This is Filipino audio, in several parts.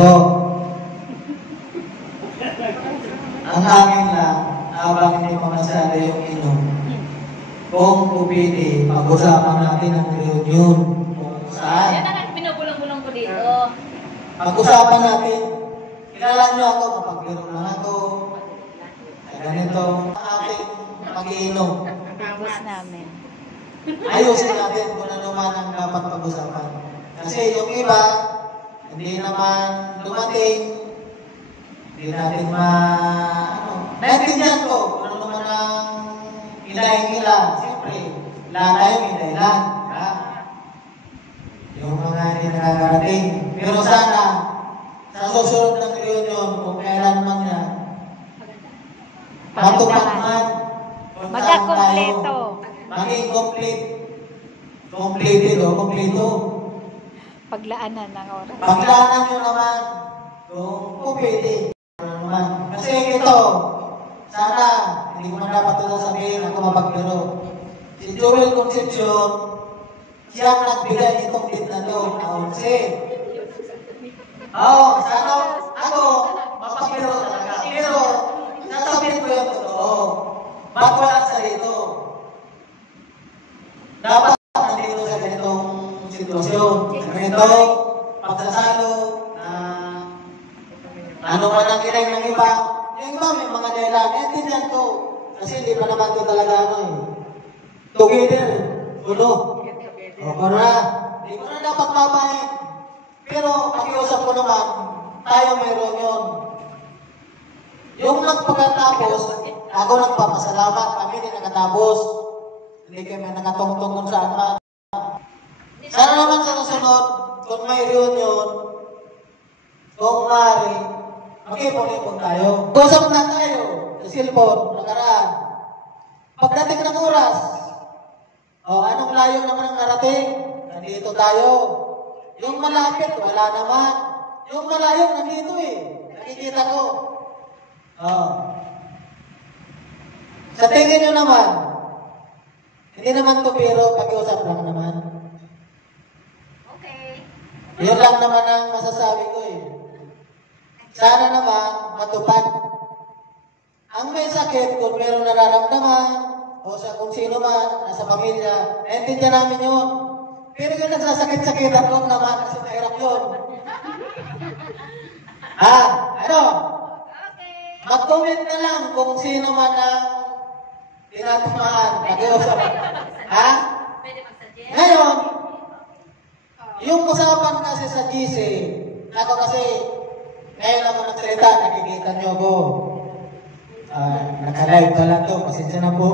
pagbiro. Ang akin lang, habang hindi pa masyado yung inom, kung pupili, pag-usapan natin ang reunion. Kung saan? Yan ang pinagulong-gulong ko dito. Pag-usapan natin, kilala nyo ako, mapagbiro lang ako. Ay ganito, ang ating pag-iinom. Tapos namin. Ayusin natin kung ano naman ang dapat pag-usapan. Kasi yung iba, hindi naman dumating, hindi natin naintindihan ko kung ano naman ang hindahin nila. Siyempre, lahat tayo may dahilan. Yung mga hindi nakakarating. Pero sana, sa susunod ng reunion, kung kailan man yan, matupad man, Magkakompleto. maging kompleto. Paglaanan ng oras. Paglaanan nyo naman kung pwede. Kasi ito, sana, hindi ko na dapat ito sabihin, ako mapagbiro. Si Joel Concepcion, siya ang nagbigay itong bit na ito, na 11. Sana ako, mapagbiro talaga. Pero, nasabihin ko yung totoo. Ba't walang sa dito? Dapat nandito sa ganitong sitwasyon. Sa ganitong pagsasalo na ano man ang kinay ng iba. Yung iba may mga dahilan. Naintindihan ko. Kasi hindi pa naman ito talaga together. Ulo. O na. Hindi ko na dapat babahin. Pero pakiusap ko naman, tayo mayroon yun. Yung nagpagkatapos, ako nagpapasalamat. Kami din nakatapos. Hindi kami nakatungtong kung saan man. Sana naman sa susunod, kung may reunion, kung maaari, mag-ipon-ipon tayo. Kusap na tayo sa cellphone, nakaraan. Pagdating ng oras, anong layo naman ang narating? Nandito tayo. Yung malapit, wala naman. Yung malayo, nandito nakikita ko. Sa tingin nyo naman, hindi naman to pero pag-iusap lang naman. Okay. Yun lang naman ang masasabi ko Sana naman matupad. Ang may sakit, kung meron nararamdaman, o sa kung sino man, nasa pamilya, naintindihan namin yun. Pero yung nagsasakit-sakitan ko naman, kasi mahirap yun. Ano? Mag-comment na lang kung sino man ang tinatamaan. Mag-iusap. Pwede mag-suggest? Ngayon, yung usapan kasi sa GC, ako kasi, ngayon ako nagsalita, nakikita niyo ako. Naka-live pala to, pasensya na po.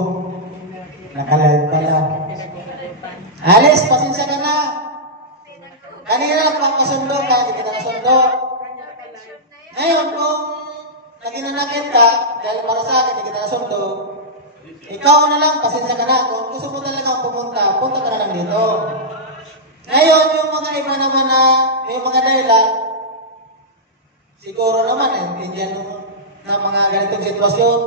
Naka-live pala. Alice, pasensya ka na. Kanina lang pang kasundo ka, hindi kita kasundo. Ngayon, kung naginanakit ka, dahil para sa akin, hindi kita kasundo, ikaw na lang, pasensya ka na. Kung gusto mo talagang pumunta, punta ka na lang dito. Ngayon, yung mga iba naman na, yung mga dahilan, siguro naman, naintindihan ng mga ganitong sitwasyon.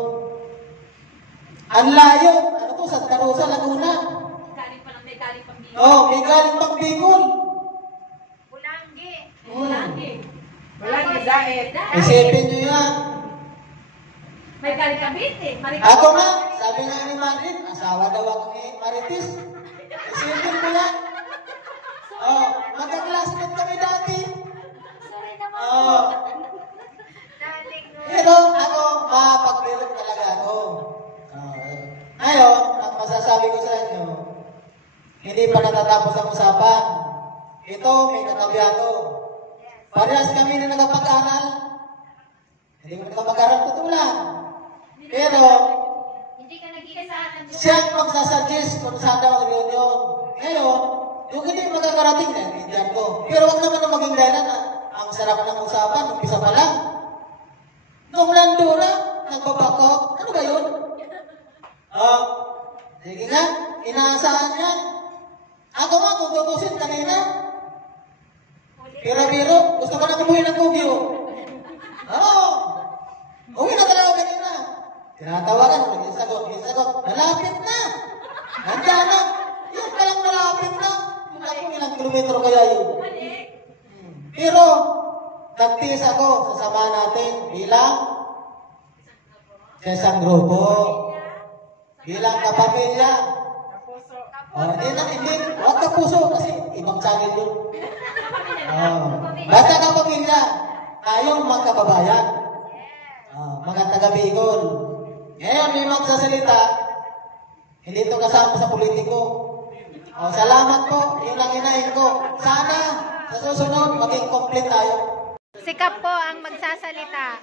Ang layo, ano to, Santa Rosa, Laguna. May galing pang Bicol. May galing pang Bicol. Bulanggi, dahil. Isipin nyo yan. May galing Cavite. Ako nga, sabi nga ni Marit, asawa daw ako ni Maritis. Isipin mo yan. Magka-classmate kami dati. Sorry naman. Pero ako, mapagbiro talaga ako. Ngayon, ang masasabi ko sa inyo, hindi pa natatapos ang usapan. Ito, may katabyado. Parehas kami na nagpag-aral. Hindi mo nagpag-aral, totoo lang. Pero, siya ang magsasuggest kung saan daw ang reunion. Ngayon, yung hindi magkakarating na, hindi ko. Pero huwag naman na maging dahilan na ang sarap ng usapan, umpisa pa lang. Nung nandura, nagbabakok, ano ba yun? Sige nga, inaasahan yan. Ako nga, kung tutusin kanina. Biro-biro, gusto ko na kumuhin ng Kugyo. Uwi na talaga kanina. Tinatawagan, naging sagot. Malapit na. Nandiyan na. Yung palang malapit na. Kung ilang kilometro kaya yun. Pero, nagtiis ako sa sama natin bilang sa isang grupo, bilang kapamilya. Hindi, huwag ka puso kasi ibang channel yun. Basta kapamilya, tayong magkababayan, mga taga-Bicol. Ngayon may magsasalita, hindi ito kasama sa politiko. Salamat po, yun lang inahin ko. Sana sa susunod maging complete tayo. Sikap po ang magsasalita.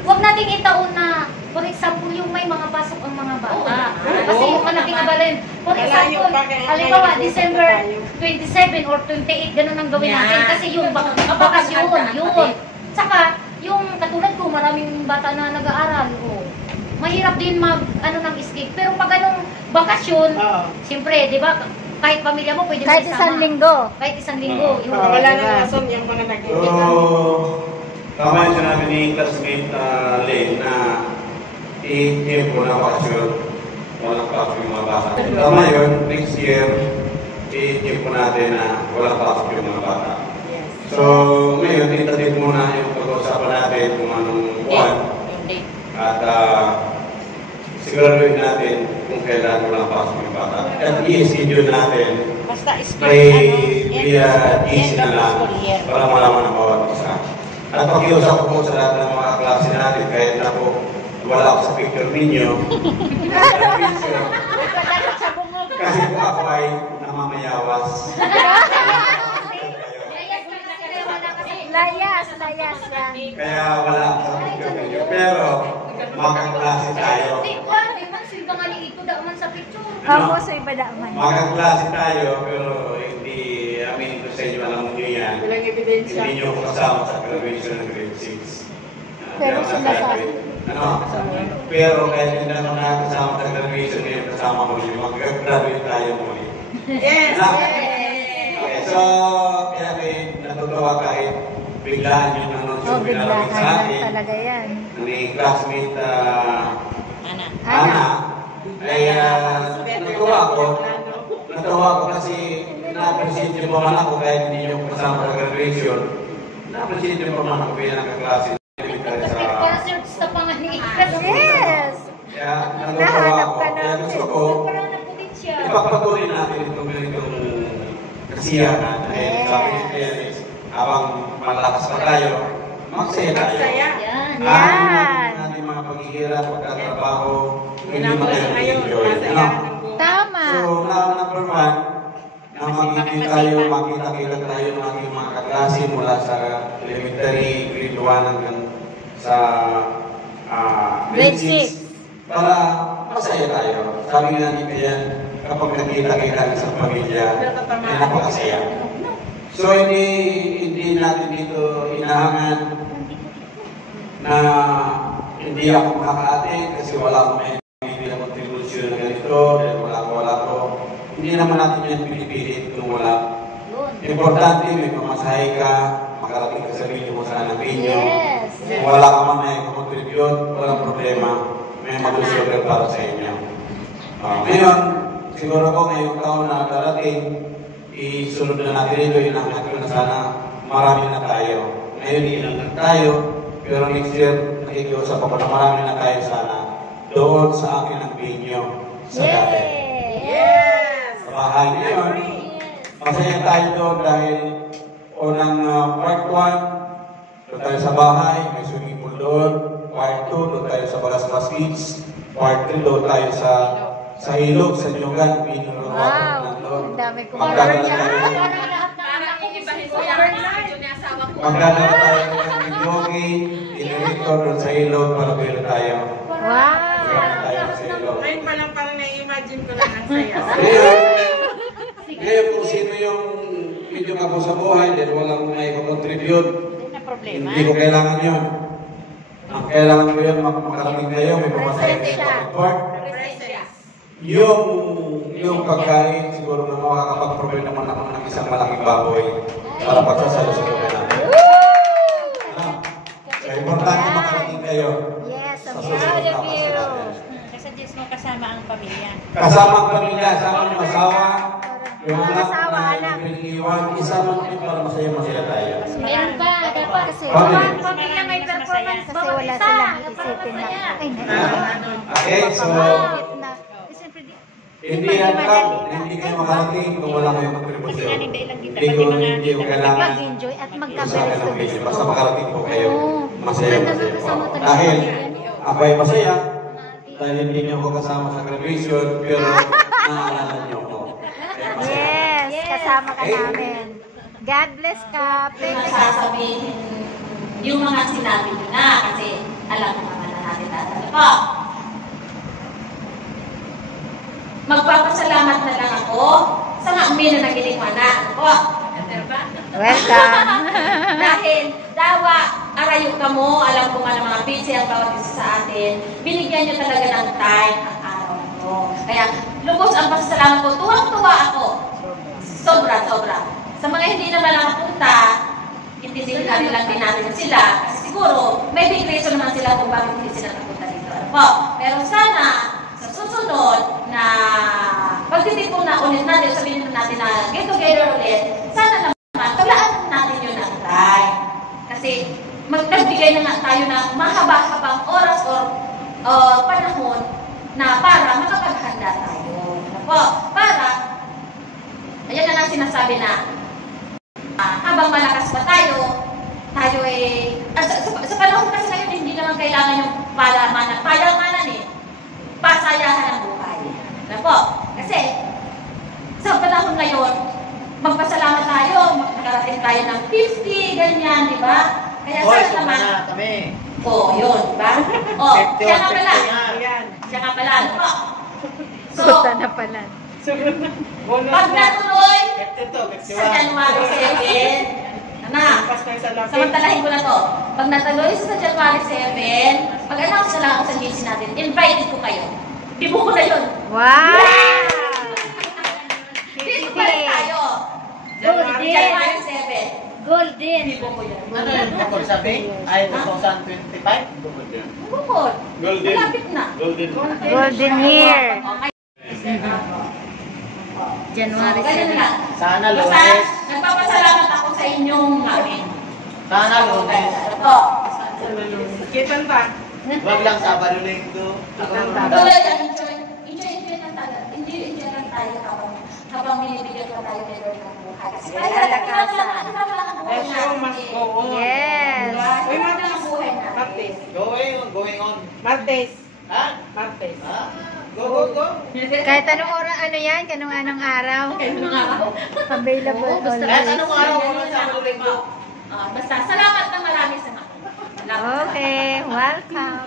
Huwag nating itaon na, for example, yung may mga pasok ang mga bata. Kasi yung malaking abalin. For example, halimbawa, December 27 or 28, ganun ang gawin natin. Kasi yung bakasyon, yun. Saka, yung katulad ko, maraming bata na nag-aaral. Mahirap din ng escape. Pero pag anong bakasyon, siyempre, di ba, kahit pamilya mo, pwede Kahit isang linggo. Kahit isang linggo. Wala nang rason yung mga nag-iibig. Tama yung sinabi ni classmate Len na i-give ko na bakasyon. Walang pasok yung mga bata. Tama yun, next year, i-give ko natin na walang pasok yung mga bata. So, ngayon, itatit muna yung pag-uusapan natin kung anong buwan. At siguraduhin natin kung kailan walang pasok yung bata. At i-schedule natin via GC na lang para malaman ang bawat isa. At pakiusap ko sa lahat ng mga klase natin, kahit na po wala ako sa picture ninyo. Kasi po ako ay namamayawas. Layas yan. Kaya wala ako sa picture ninyo. Pero, makaklase tayo. Ako sa iba naman. Makaklase tayo, pero hindi, amin ko sa inyo, alam nyo yan. Walang ebidensya. Hindi nyo ako kasama sa graduation ng grade 6. Pero sila sa Pero kahit hindi naman nakakasama sa graduation ngayon, kasama mo yun, mag-graduate tayo muli. Yes! Okay, so, kaya natutuwa kahit biglaan yung yung pinalawin sa biglaan akin. talaga yan. Ni classmate Ana. Ay natuwa ako kasi na-appreciate yung naman ako kahit hindi nyo kasama sa graduation. Na-appreciate yung naman ako bilang kaklase. Sa panganin. Yes! Kaya natuwa ako. Kaya gusto ko, siya. ipagpatuloy natin itong kasiyahan. Dahil sabi ni Felix, habang malakas pa tayo, magsaya tayo. Yan. Yan. Natin mga paghihirap, pagkatrabaho, hindi Ginagawa tayo sa ngayon, enjoy. masaya. Tama. So, number one, na makita-kita tayo ng aking mga kaklase mula sa elementary, grade 1 hanggang sa Grade 6. Para masaya tayo. Sabi nga ni Pian, kapag nakita-kita ng isang pamilya, ay napakasaya. So, hindi natin dito inahangan na hindi ako makaka-attend kasi wala akong may contribution na ganito, dahil wala ko. Hindi naman natin yan pinipilit kung wala. Importante, may pamasahe ka, makarating ka sa video mo sa anak ninyo. Yes. Kung wala ka man may contribute, walang problema. May mag-usugan para sa inyo. Ngayon, siguro ko ngayong taon na darating, isunod na natin ito, inangat ko na sana marami na tayo. Ngayon, ilan lang tayo, pero next year, nakikiusap ako na marami na tayo sana doon sa akin ang video sa dati. Yes! Sa bahay ngayon, masaya tayo doon dahil unang part 1, doon tayo sa bahay, may swimming pool doon. Part 2, doon tayo sa Balaspas Beach. Part 3, doon tayo sa ilog, sa Nyugan, Pinuro. Wow! Ang dami kong Magdadala niya. Magdadala tayo ng jogging, inirito doon sa ilog, para pwede tayo. Wow! Tayo sa ilog. Ngayon pa lang parang na-imagine ko na ang saya. Ngayon kung sino yung medyo ako sa buhay, dahil walang may contribute, hindi ko kailangan yun. Ang kailangan ko yun, makarating kayo, may pamasahe kayo pag-report. Yung pagkain, siguro na makakapag-provide naman ako ng isang malaking baboy para pagsasalo sa kanya natin. Kaya importante makarating kayo. Yes, sa ang susunod na proud of you. pasalanan. Kasi mo kasama ang pamilya. Kasama ang pamilya, kasama yung asawa, yung Mga anak asawa, na anak. Iwan, isama natin para masaya-masaya tayo. Meron pa, dapat. Kasi Okay. Pamilya may performance. kasi wala silang isipin na. Ay, Okay, so, na. Kasi siyempre, hindi yan lang, hindi kayo makarating kung wala kayong kontribusyon. Hindi ko kailangan mag-enjoy at sa akin magkaberes ng to video. gusto. Basta makarating po kayo, masaya-masaya po. Kasama talaga. Dahil ako ay masaya, dahil hindi niyo ako kasama sa graduation, pero naalala niyo ako. Kaya masaya. Yes, kasama ka namin. God bless ka. Pwede ka. Sasabihin yung mga sinabi nyo na kasi alam mo naman na natin tatalo ko. Magpapasalamat na lang ako sa mga umin na nagiling na ako. Welcome. Dahil dawa, arayo ka mo, alam ko nga ng mga busy ang bawat isa sa atin, binigyan nyo talaga ng time ang araw mo. Kaya lubos ang pasasalamat ko, tuwang-tuwa ako. Sobra. Sa mga hindi naman nakapunta, intindihin lang din natin sila. Kasi siguro, may big reason naman sila kung bakit hindi sila napunta dito. Pero sana, sa susunod na pagtitipon na ulit natin, sabihin natin na get together ulit, sana naman, talaan natin yun ng time. Kasi nagbigay na nga tayo ng mahaba-habang oras o panahon na para makapaghanda tayo. Para, ayan na lang sinasabi na, habang malakas pa tayo sa panahon kasi ngayon, hindi naman kailangan yung payamanan pasayahan ang buhay. Kasi sa panahon ngayon, magpasalamat tayo, makarating tayo ng 50, ganyan, di ba? Kaya sana naman, yun, di ba? Siya nga pala, ano po? So, Suta na pala. pag natuloy, sa January 7, samantalahin ko na to. Pag natuloy sa January 7, pag-announce na lang ako sa GC natin, invited ko kayo. Bibo ko na yun. Wow! Dito pa rin tayo. January 7. Golden. Bibo ko yun. Ano yun? Bukod sabi? Ay, 2025? Bukod. Golden. Malapit na. Golden year. January Ganyan 7. lang. Sana Basta, Lunes. nagpapasalamat ako sa inyong namin. Sana Lunes. Ito. Kitan pa. Wag lang Sabado Linggo. Tuloy lang, enjoy lang tayo. Enjoy lang tayo habang binibigyan ko tayo ng Lord ng buhay. Kasi Kalakasan. The show must go on. Yes. Uy, Ang Martes. buhay natin. Martes. Going on. Martes. Ha? Martes. Ha? Go. Kahit anong oras, ano yan? Anong araw? Available Gusto Kahit always. anong araw ko lang Sabado Linggo. Basta, salamat ng marami sa mga. Okay, welcome.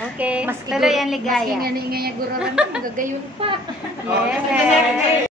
Okay, Mas tuloy ang ligaya. Ingay-ingay niya guro lang, magagayon pa. Yes.